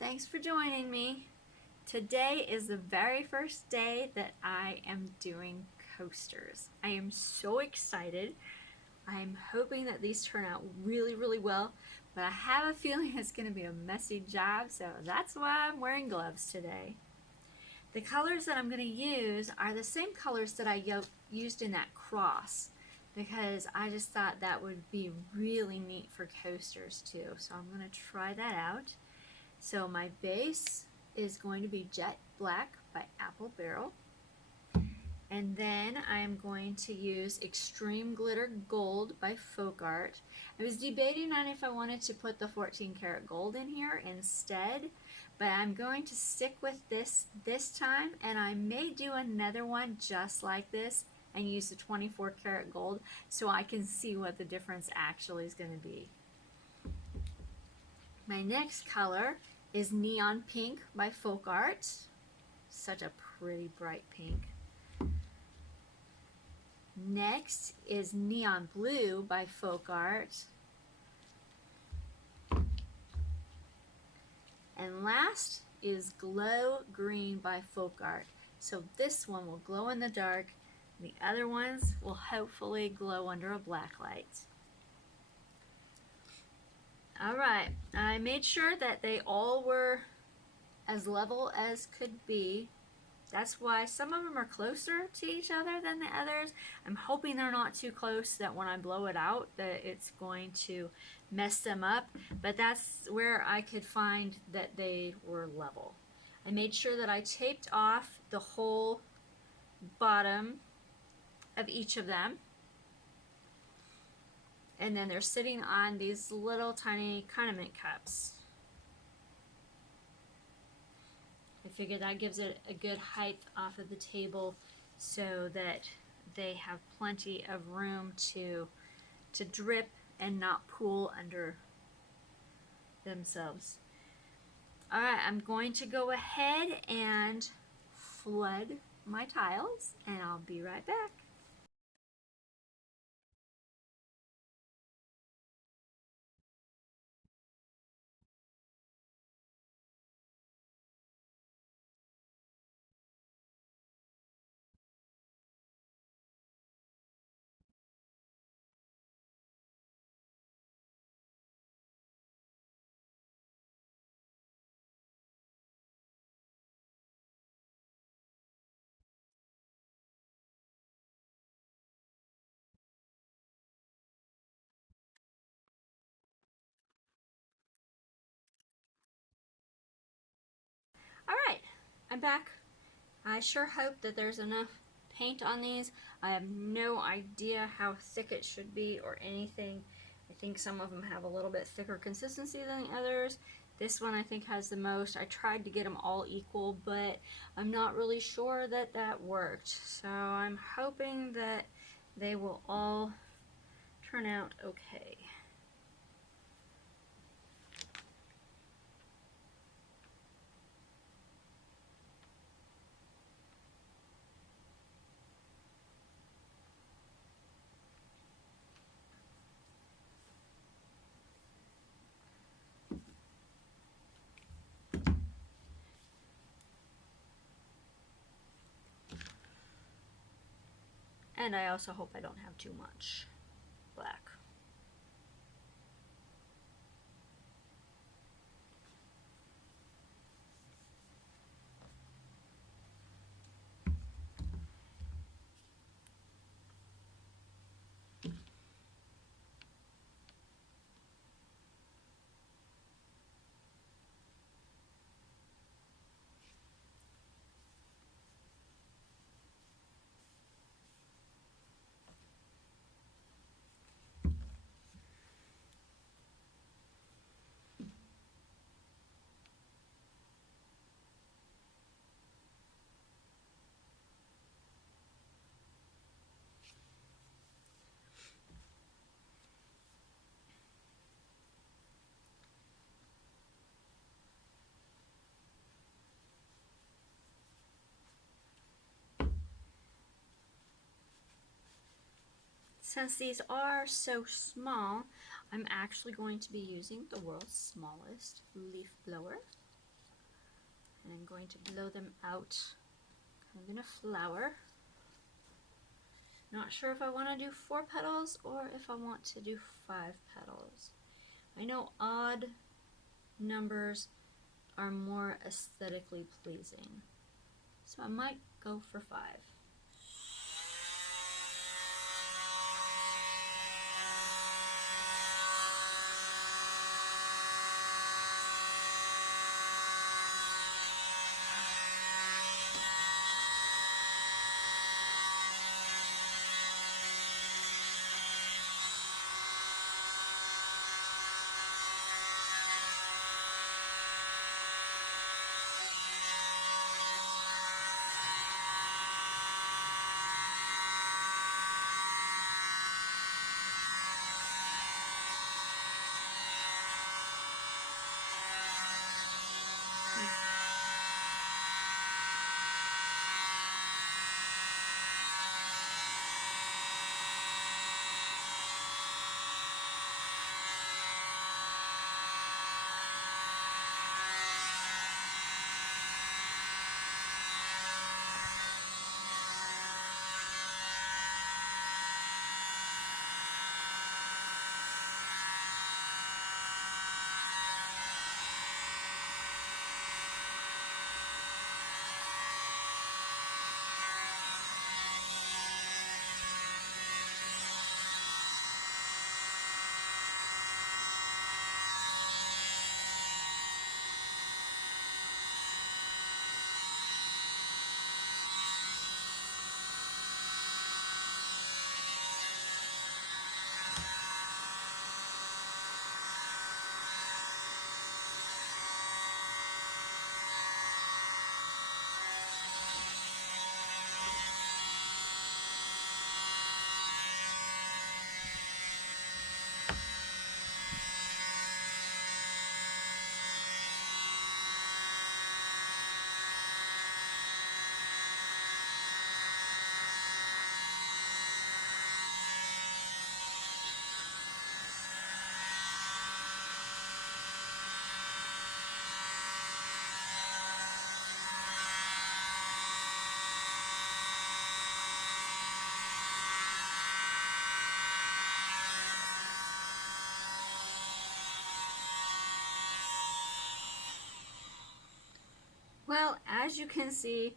Thanks for joining me. Today is the very first day that I am doing coasters. I am so excited. I'm hoping that these turn out really well, but I have a feeling it's going to be a messy job, so that's why I'm wearing gloves today. The colors that I'm going to use are the same colors that I used in that cross, because I just thought that would be really neat for coasters too. So I'm going to try that out. So my base is going to be Jet Black by Apple Barrel. And then I am going to use Extreme Glitter Gold by FolkArt. I was debating on if I wanted to put the 14 karat gold in here instead, but I'm going to stick with this time, and I may do another one just like this and use the 24 karat gold so I can see what the difference actually is going to be. My next color is Neon Pink by FolkArt. Such a pretty bright pink. Next is Neon Blue by FolkArt. And last is Glow Green by FolkArt. So this one will glow in the dark. The other ones will hopefully glow under a black light. Alright, I made sure that they all were as level as could be. That's why some of them are closer to each other than the others. I'm hoping they're not too close that when I blow it out that it's going to mess them up, but that's where I could find that they were level. I made sure that I taped off the whole bottom of each of them. And then they're sitting on these little tiny condiment cups. I figure that gives it a good height off of the table so that they have plenty of room to drip and not pool under themselves. Alright, I'm going to go ahead and flood my tiles, and I'll be right back. Alright, I'm back. I sure hope that there's enough paint on these. I have no idea how thick it should be or anything. I think some of them have a little bit thicker consistency than the others. This one I think has the most. I tried to get them all equal, but I'm not really sure that that worked. So I'm hoping that they will all turn out okay. And I also hope I don't have too much black. Since these are so small, I'm actually going to be using the world's smallest leaf blower. and I'm going to blow them out kind of in a flower. Not sure if I want to do 4 petals or if I want to do 5 petals. I know odd numbers are more aesthetically pleasing, so I might go for 5. Well, as you can see,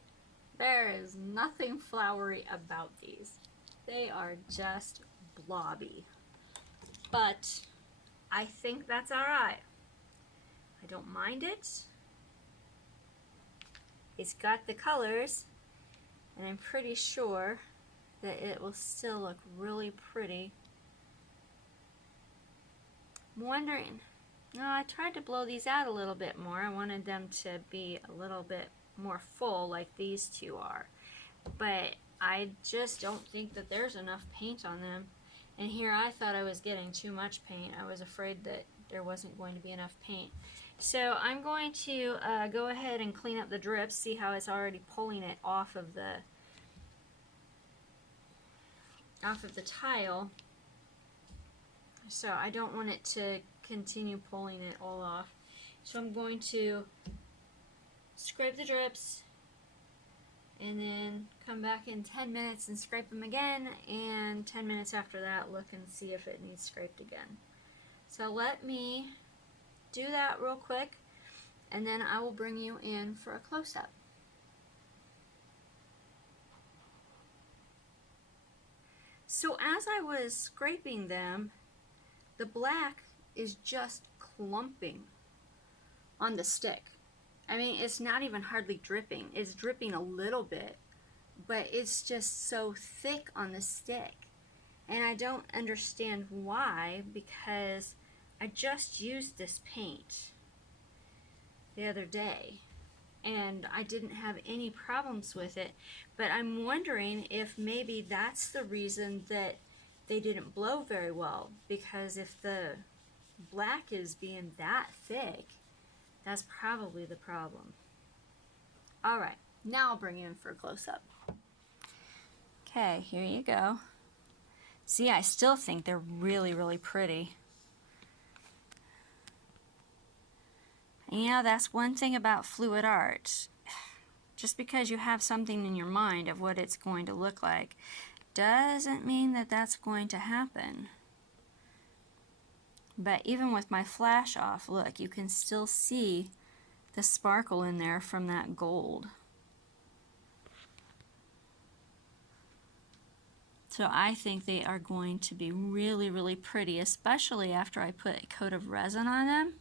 there is nothing flowery about these. They are just blobby. But I think that's alright. I don't mind it. It's got the colors, and I'm pretty sure that it will still look really pretty. I'm wondering, I tried to blow these out a little bit more. I wanted them to be a little bit more full like these two are. But I just don't think that there's enough paint on them. And here I thought I was getting too much paint. I was afraid that there wasn't going to be enough paint. So I'm going to go ahead and clean up the drips, see how it's already pulling it off of the tile. So I don't want it to continue pulling it all off. So I'm going to scrape the drips and then come back in 10 minutes and scrape them again, and 10 minutes after that look and see if it needs scraped again. So let me do that real quick and then I will bring you in for a close-up. So as I was scraping them, the black is just clumping on the stick. I mean, it's not even hardly dripping. It's dripping a little bit, but it's just so thick on the stick. And I don't understand why, because I just used this paint the other day and I didn't have any problems with it. But I'm wondering if maybe that's the reason that they didn't blow very well, because if the black is being that thick, that's probably the problem. Alright, now I'll bring you in for a close-up. Okay, here you go. See, I still think they're really, really pretty. And, you know, that's one thing about fluid art. Just because you have something in your mind of what it's going to look like doesn't mean that that's going to happen. But even with my flash off, look, you can still see the sparkle in there from that gold. So I think they are going to be really, really pretty, especially after I put a coat of resin on them.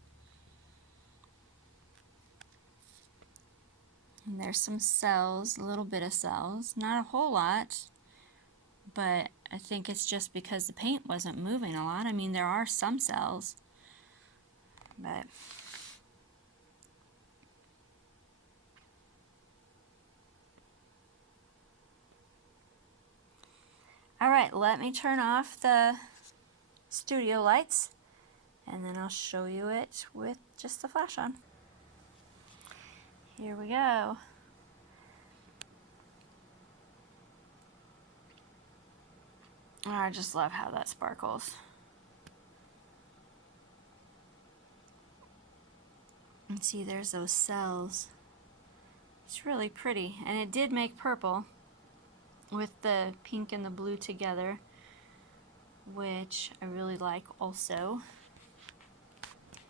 And there's some cells, a little bit of cells, not a whole lot, but I think it's just because the paint wasn't moving a lot. I mean, there are some cells, but alright, let me turn off the studio lights and then I'll show you it with just the flash on. Here we go. Oh, I just love how that sparkles. And see, there's those cells. It's really pretty, and it did make purple with the pink and the blue together, which I really like also.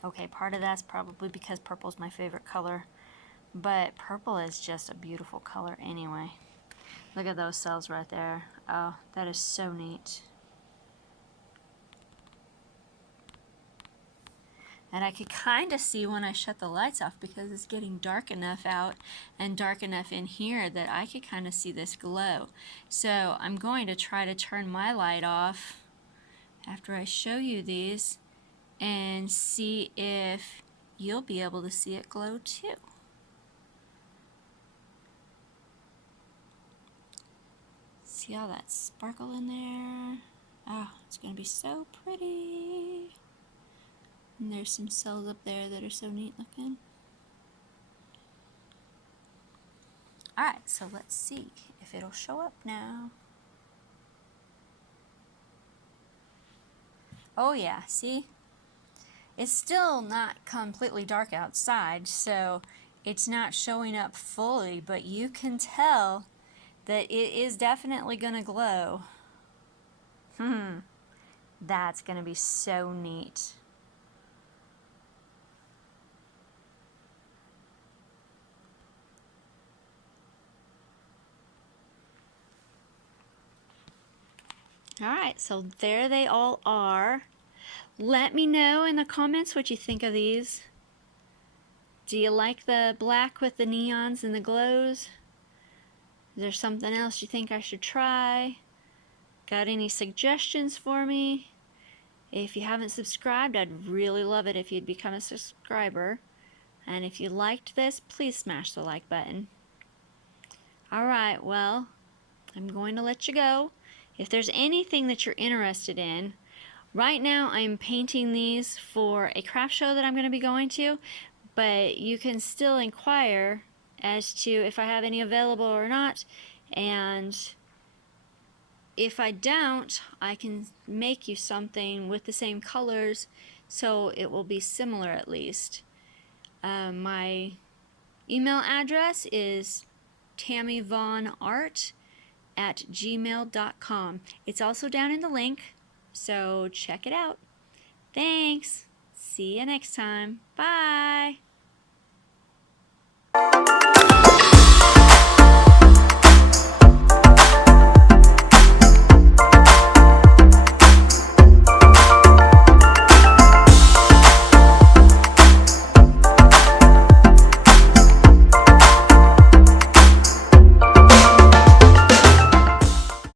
Okay, part of that's probably because purple's my favorite color, but purple is just a beautiful color anyway. Look at those cells right there. Oh, that is so neat. And I could kind of see when I shut the lights off because it's getting dark enough out and dark enough in here that I could kind of see this glow. So I'm going to try to turn my light off after I show you these and see if you'll be able to see it glow too. See all that sparkle in there? Oh, it's going to be so pretty. And there's some cells up there that are so neat looking. Alright, so let's see if it'll show up now. Oh yeah, see? It's still not completely dark outside, so it's not showing up fully, but you can tell that it is definitely going to glow. That's going to be so neat. Alright, so there they all are. Let me know in the comments what you think of these. Do you like the black with the neons and the glows? Is there something else you think I should try? Got any suggestions for me? If you haven't subscribed, I'd really love it if you'd become a subscriber. And if you liked this, please smash the like button. Alright, well, I'm going to let you go. If there's anything that you're interested in, right now I'm painting these for a craft show that I'm going to be going to, but you can still inquire as to if I have any available or not, and if I don't, I can make you something with the same colors so it will be similar at least. My email address is TammieVaughanArt@gmail.com. It's also down in the link, so check it out. Thanks. See you next time. Bye.